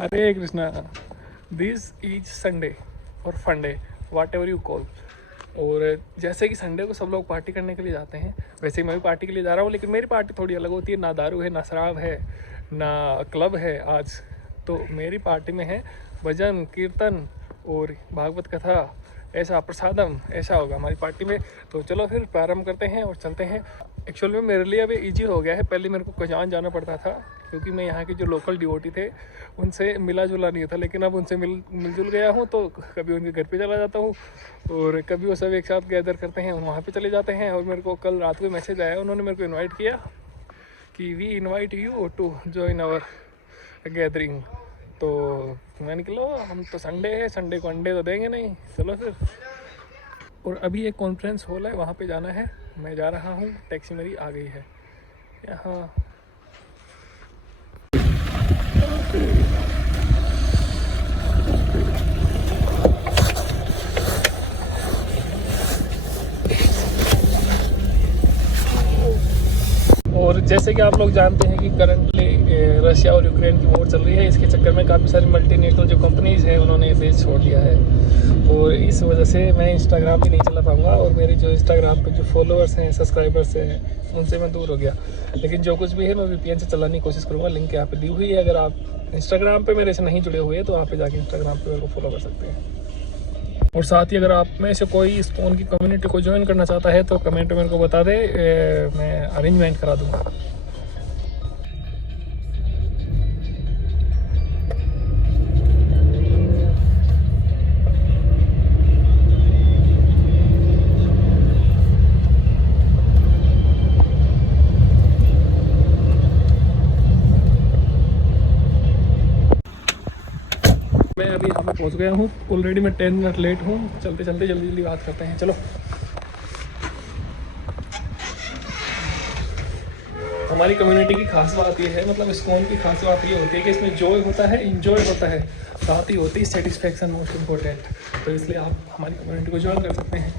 Hare Krishna. This is Sunday और फंडे, वाट ever you call. और जैसे कि संडे को सब लोग पार्टी करने के लिए जाते हैं, वैसे ही मैं भी पार्टी के लिए जा रहा हूँ। लेकिन मेरी पार्टी थोड़ी अलग होती है, ना दारू है, ना शराब है, ना क्लब है आज। तो मेरी पार्टी में है भजन कीर्तन और भागवत कथा, ऐसा प्रसादम, ऐसा होगा हमारी पार्टी में। तो चलो फिर प्रारंभ करते हैं और चलते हैं। एक्चुअल में मेरे लिए अब ईजी हो गया है, पहले मेरे को कजान जाना पड़ता था क्योंकि मैं यहाँ के जो लोकल डिवोटी थे उनसे मिला जुला नहीं था। लेकिन अब उनसे मिलजुल गया हूँ, तो कभी उनके घर पे चला जाता हूँ और कभी वो सब एक साथ गैदर करते हैं, वहाँ पे चले जाते हैं। और मेरे को कल रात को मैसेज आया, उन्होंने मेरे को इन्वाइट किया कि we invite you to join our gathering. तो मैं निकलो, हम तो संडे है, संडे को अंडे तो देंगे नहीं, चलो फिर। और अभी एक कॉन्फ्रेंस हॉल है, वहाँ पे जाना है, मैं जा रहा हूँ। टैक्सी मेरी आ गई है यहाँ। और जैसे कि आप लोग जानते हैं कि करंटली रशिया और यूक्रेन की वॉर चल रही है। इसके चक्कर में काफ़ी सारी मल्टीनेशनल जो कंपनीज़ हैं उन्होंने देश छोड़ दिया है। और इस वजह से मैं इंस्टाग्राम भी नहीं चला पाऊँगा और मेरी जो इंस्टाग्राम पे जो फॉलोअर्स हैं, सब्सक्राइबर्स हैं, उनसे मैं दूर हो गया। लेकिन जो कुछ भी है मैं वीपीएन से चलाने की कोशिश करूँगा। लिंक यहाँ पे दी हुई है, अगर आप इंस्टाग्राम पे मेरे से नहीं जुड़े हुए तो वहाँ पे जाके इंस्टाग्राम पे मेरे को फॉलो कर सकते हैं। और साथ ही अगर आप में से कोई इस फ़ोन की कम्युनिटी को ज्वाइन करना चाहता है तो कमेंट में मेरे को बता दे, मैं अरेंजमेंट करा दूँगा। मैं अभी यहाँ पे पहुँच गया हूँ, ऑलरेडी मैं 10 मिनट लेट हूँ। चलते चलते जल्दी जल्दी बात करते हैं, चलो। हमारी कम्युनिटी की खास बात ये है, मतलब इस कॉम की खास बात ये होती है कि इसमें जॉय होता है, इंजॉय होता है, साथ ही होती है सेटिस्फेक्शन मोस्ट इम्पोर्टेंट। तो इसलिए आप हमारी कम्युनिटी को ज्वाइन कर सकते हैं।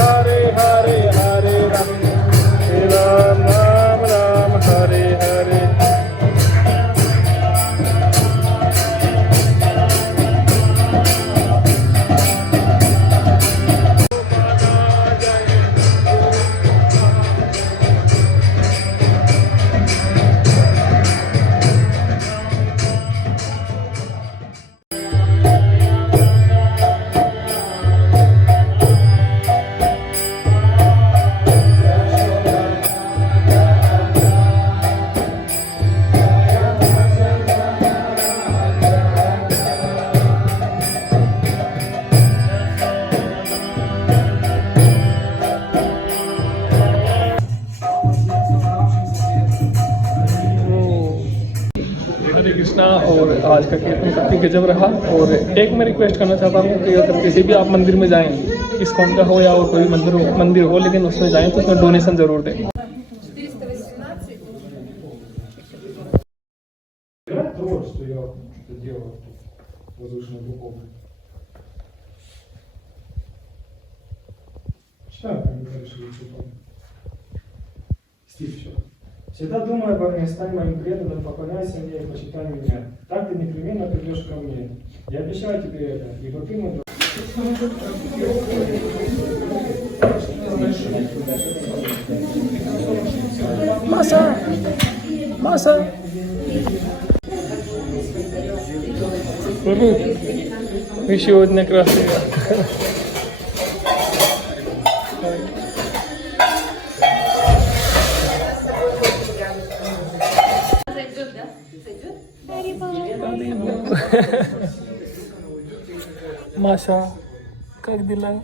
हरे हरे हरे राम राम राम हरे हरे। हरे कृष्णा। और आज का कीर्तन काफ़ी गजब रहा। और एक मैं रिक्वेस्ट करना चाहता हूँ कि अगर किसी भी आप मंदिर में जाएं, इस्कॉन का हो या और कोई मंदिर हो, लेकिन उसमें जाएं तो उसमें डोनेशन ज़रूर दें। Всегда думай обо мне, стань моим преданным, поклоняйся мне и почитай меня. Так ты непременно придешь ко мне. Я обещаю тебе это, ибо ты мой друг. Masa. Wish you would necrosis. Masha, как дела?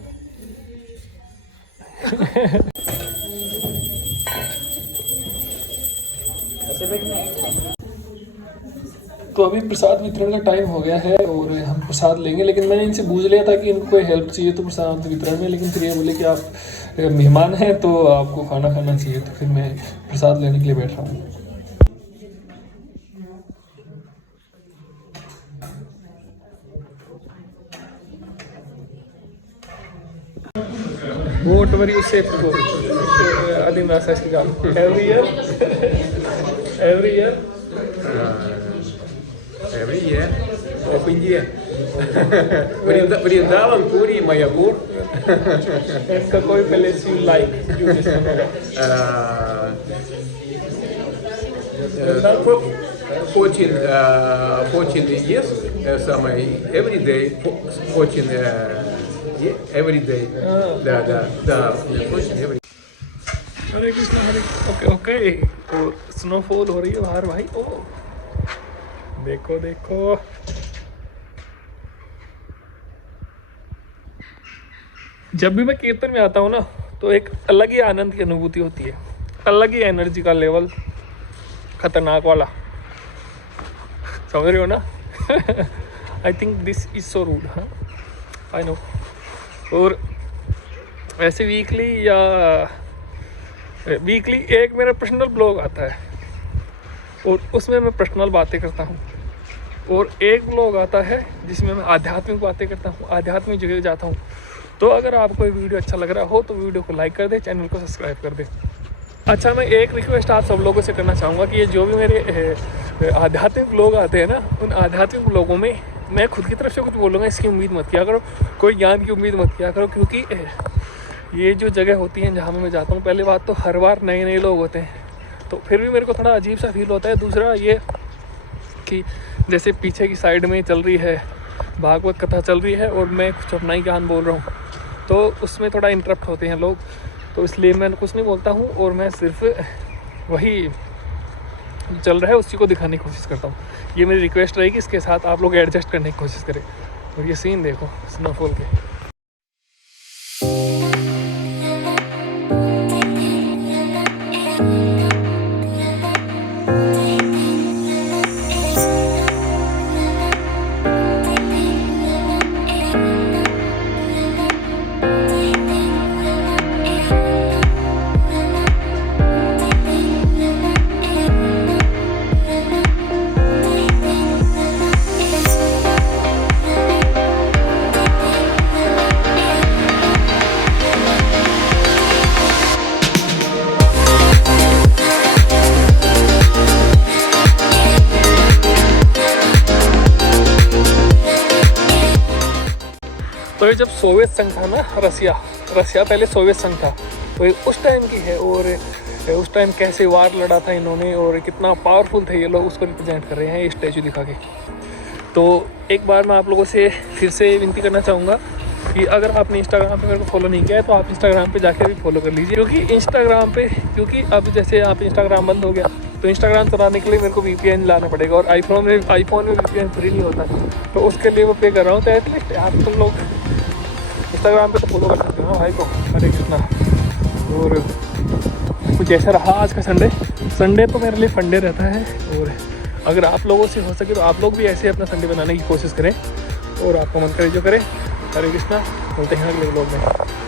तो अभी प्रसाद वितरण का टाइम हो गया है और हम प्रसाद लेंगे, लेकिन मैंने इनसे पूछ लिया था कि इनको कोई हेल्प चाहिए तो प्रसाद वितरण में, लेकिन फिर ये बोले कि आप मेहमान हैं तो आपको खाना खाना चाहिए, तो फिर मैं प्रसाद लेने के लिए बैठ रहा हूँ। Whatever you say to go. Adim Rasa Shikal. Every year? Every year? Every year, open year. Vrindavan, Puri, Mayapur. इसका कोई place you like? You discover. 14 years, summer, every day, 14 every day. Every. Hare Krishna Hare. Okay okay. और snowfall हो रही है बाहर भाई। ओ देखो देखो। जब भी मैं कीर्तन में आता हूँ ना, तो एक अलग ही आनंद की अनुभूति होती है, अलग ही एनर्जी का लेवल, खतरनाक वाला। समझ रहे हो ना? I think this is so rude. हाँ आई नो। और वैसे वीकली एक मेरा पर्सनल ब्लॉग आता है और उसमें मैं पर्सनल बातें करता हूँ, और एक ब्लॉग आता है जिसमें मैं आध्यात्मिक बातें करता हूँ, आध्यात्मिक जगह जाता हूँ। तो अगर आपको ये वीडियो अच्छा लग रहा हो तो वीडियो को लाइक कर दे, चैनल को सब्सक्राइब कर दे। अच्छा, मैं एक रिक्वेस्ट आप सब लोगों से करना चाहूँगा कि ये जो भी मेरे आध्यात्मिक ब्लॉग आते हैं ना, उन आध्यात्मिक ब्लॉगों में मैं खुद की तरफ से कुछ बोलूँगा इसकी उम्मीद मत किया करो, कोई ज्ञान की उम्मीद मत किया करो, क्योंकि ये जो जगह होती है जहाँ मैं जाता हूँ, पहली बात तो हर बार नए नए लोग होते हैं, तो फिर भी मेरे को थोड़ा अजीब सा फील होता है। दूसरा ये कि जैसे पीछे की साइड में चल रही है भागवत कथा चल रही है और मैं कुछ अपना ही ज्ञान बोल रहा हूँ, तो उसमें थोड़ा इंटरप्ट होते हैं लोग, तो इसलिए मैं कुछ नहीं बोलता हूँ और मैं सिर्फ वही चल रहा है उसी को दिखाने की कोशिश करता हूँ। ये मेरी रिक्वेस्ट रहेगी, इसके साथ आप लोग एडजस्ट करने की कोशिश करें। और ये सीन देखो स्नोफॉल के। ये जब सोवियत संघ था ना, रसिया पहले सोवियत संघ था, तो ये उस टाइम की है। और उस टाइम कैसे वार लड़ा था इन्होंने और कितना पावरफुल थे ये लोग, उसको रिप्रेजेंट कर रहे हैं ये स्टैचू दिखा के। तो एक बार मैं आप लोगों से फिर से विनती करना चाहूँगा कि अगर आपने इंस्टाग्राम पे मेरे को फॉलो नहीं किया है तो आप इंस्टाग्राम पे जाके भी फॉलो कर लीजिए, क्योंकि अब जैसे आप इंस्टाग्राम बंद हो गया तो इंस्टाग्राम चलाने के लिए मेरे को VPN लाना पड़ेगा, और आईफोन में VPN फ्री नहीं होता, तो उसके लिए मैं पे कर रहा हूँ। तो एटलीस्ट आप तुम लोग इंस्टाग्राम पे तो फॉलो कर सकते हो ना भाई को। हरे कृष्णा। और कुछ ऐसा रहा आज का संडे तो मेरे लिए फंडे रहता है। और अगर आप लोगों से हो सके तो आप लोग भी ऐसे अपना संडे बनाने की कोशिश करें, और आपका मन करे जो करें। हरे कृष्णा। मिलते हैं अगले व्लॉग में।